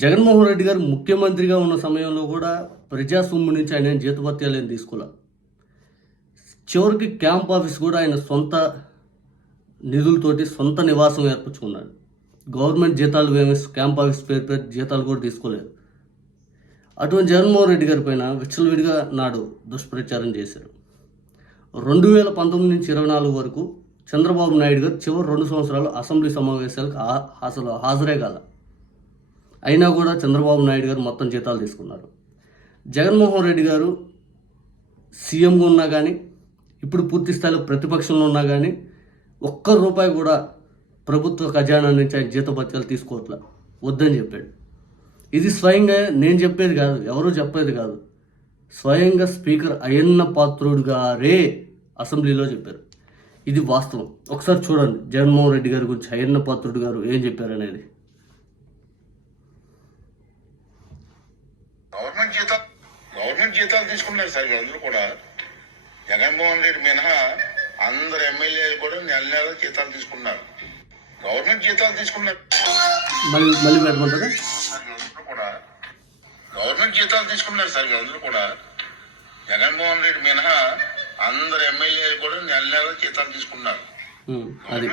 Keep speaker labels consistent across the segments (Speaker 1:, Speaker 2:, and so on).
Speaker 1: జగన్మోహన్ రెడ్డి గారు ముఖ్యమంత్రిగా ఉన్న సమయంలో కూడా ప్రజా సొమ్ము నుంచి ఆయన జీతభత్యాలను ఏం తీసుకోలే. చివరికి క్యాంప్ ఆఫీస్ కూడా ఆయన సొంత నిధులతోటి సొంత నివాసం ఏర్పరచుకున్నాడు. గవర్నమెంట్ జీతాలు వేమేసి క్యాంప్ ఆఫీస్ పేరు పేరు జీతాలు కూడా తీసుకోలేదు. అటువంటి జగన్మోహన్ రెడ్డి గారి పైన విచ్చలవిడిగా నాడు దుష్ప్రచారం చేశారు. రెండు వేల పంతొమ్మిది నుంచి ఇరవై నాలుగు వరకు చంద్రబాబు నాయుడు గారు చివరి రెండు సంవత్సరాలు అసెంబ్లీ సమావేశాలకు అసలు హాజరే కాల. అయినా కూడా చంద్రబాబు నాయుడు గారు మొత్తం జీతాలు తీసుకున్నారు. జగన్మోహన్ రెడ్డి గారు సీఎంగా ఉన్నా కానీ ఇప్పుడు పూర్తి స్థాయిలో ప్రతిపక్షంలో ఉన్నా కానీ ఒక్క రూపాయి కూడా ప్రభుత్వ ఖజానా నుంచి ఆయన జీతపత్యాలు తీసుకోవట్లా. వద్దని చెప్పాడు. ఇది స్వయంగా నేను చెప్పేది కాదు ఎవరూ చెప్పేది కాదు. స్వయంగా స్పీకర్ అయ్యన్న పాత్రుడు గారే అసెంబ్లీలో చెప్పారు. ఇది వాస్తవం. ఒకసారి చూడండి జగన్మోహన్ రెడ్డి గారి గురించి అయ్యన్న పాత్రుడు గారు ఏం చెప్పారనేది అనేది
Speaker 2: గవర్నమెంట్ జీతాలు గవర్నమెంట్ జీతాలు తీసుకున్నారు సార్ వీళ్ళందరూ కూడా. జగన్మోహన్ రెడ్డి మినహా అందరు ఎమ్మెల్యేలు కూడా నెల నెల జీతాలు తీసుకున్నారు. గవర్నమెంట్ జీతాలు తీసుకున్నారు. కూడా గవర్నమెంట్ జీతాలు తీసుకున్నారు సార్ వీళ్ళందరూ కూడా. జగన్మోహన్ రెడ్డి మినహా అందరు ఎమ్మెల్యేలు కూడా నెల నెల జీతాలు తీసుకున్నారు.
Speaker 1: అది.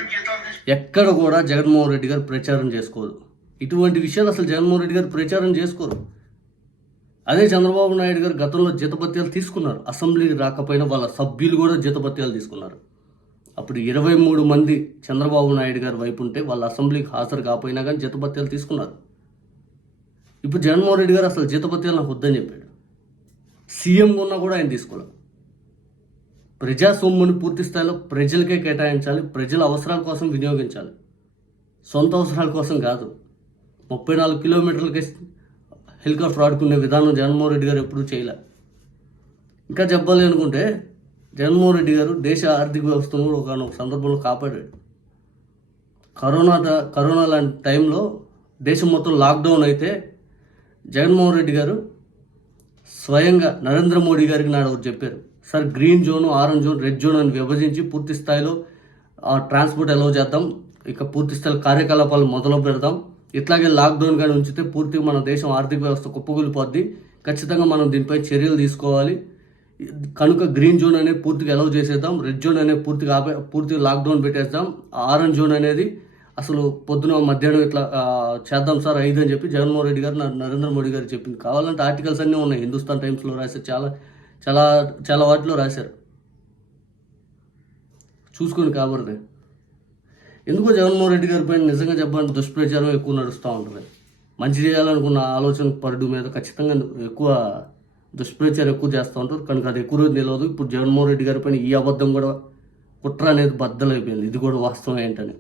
Speaker 1: ఎక్కడ కూడా జగన్మోహన్ రెడ్డి గారు ప్రచారం చేసుకోరు ఇటువంటి విషయాలు అసలు జగన్మోహన్ రెడ్డి గారు ప్రచారం చేసుకోరు. అదే చంద్రబాబు నాయుడు గారు గతంలో జీతభత్యాలు తీసుకున్నారు. అసెంబ్లీకి రాకపోయినా వాళ్ళ సభ్యులు కూడా జీతభత్యాలు తీసుకున్నారు. అప్పుడు ఇరవై మూడు మంది చంద్రబాబు నాయుడు గారి వైపు ఉంటే వాళ్ళ అసెంబ్లీకి హాజరు కాకపోయినా కానీ జీతభత్యాలు తీసుకున్నారు. ఇప్పుడు జగన్మోహన్ రెడ్డి గారు అసలు జీతభత్యాలు నాకు వద్దని చెప్పాడు. సీఎం ఉన్నా కూడా ఆయన తీసుకోలేదు ప్రజా సొమ్ముని పూర్తి స్థాయిలో ప్రజలకే కేటాయించాలి ప్రజల అవసరాల కోసం వినియోగించాలి. సొంత అవసరాల కోసం కాదు. ముప్పై నాలుగు కిలోమీటర్లకి హెలికాప్టర్ ఆడుకునే విధానం జగన్మోహన్ రెడ్డి గారు ఎప్పుడూ చేయలే. ఇంకా చెప్పాలి అనుకుంటే జగన్మోహన్ రెడ్డి గారు దేశ ఆర్థిక వ్యవస్థను కూడా ఒకనొక సందర్భంలో కాపాడాడు. కరోనా కరోనా లాంటి టైంలో దేశం మొత్తం లాక్డౌన్ అయితే జగన్మోహన్ రెడ్డి గారు స్వయంగా నరేంద్ర మోడీ గారికి నాడు ఒకటి చెప్పారు. Sir green zone orange zone red zone అని విభజించి పూర్తి స్థాయిలో ట్రాన్స్పోర్ట్ అలౌ చేద్దాం. ఇక పూర్తి స్థాయిలో కార్యకలాపాలు మొదలు పెడదాం. ఇట్లాగే లాక్డౌన్ కానీ ఉంచితే పూర్తిగా మన దేశం ఆర్థిక వ్యవస్థ కుప్పకూలిపోద్ది. ఖచ్చితంగా మనం దీనిపై చర్యలు తీసుకోవాలి. కనుక గ్రీన్ జోన్ అనేది పూర్తిగా అలౌ చేసేద్దాం. రెడ్ జోన్ అనేది పూర్తిగా ఆపే పూర్తిగా లాక్డౌన్ పెట్టేద్దాం. ఆరెంజ్ జోన్ అనేది అసలు పొద్దున మధ్యాహ్నం ఇట్లా చేద్దాం సార్ ఐదు అని చెప్పి జగన్మోహన్ రెడ్డి గారు నరేంద్ర మోడీ గారు చెప్పింది. కావాలంటే ఆర్టికల్స్ అన్నీ ఉన్నాయి. హిందుస్థాన్ టైమ్స్లో రాశారు చాలా చాలా చాలా వాటిలో రాశారు. చూసుకొని కాబట్టి ఎందుకో జగన్మోహన్ రెడ్డి గారి పైన నిజంగా చెప్పాలంటే దుష్ప్రచారం ఎక్కువ నడుస్తూ ఉంటుంది. మంచి చేయాలనుకున్న ఆలోచన పరుడు మీద ఖచ్చితంగా ఎక్కువ దుష్ప్రచారం ఎక్కువ చేస్తూ ఉంటారు. కనుక అది ఎక్కువ రోజు నిలవదు. ఇప్పుడు జగన్మోహన్ రెడ్డి గారి పైన ఈ అబద్ధం కూడా కుట్ర అనేది బద్దలైపోయింది. ఇది కూడా వాస్తవం ఏంటని.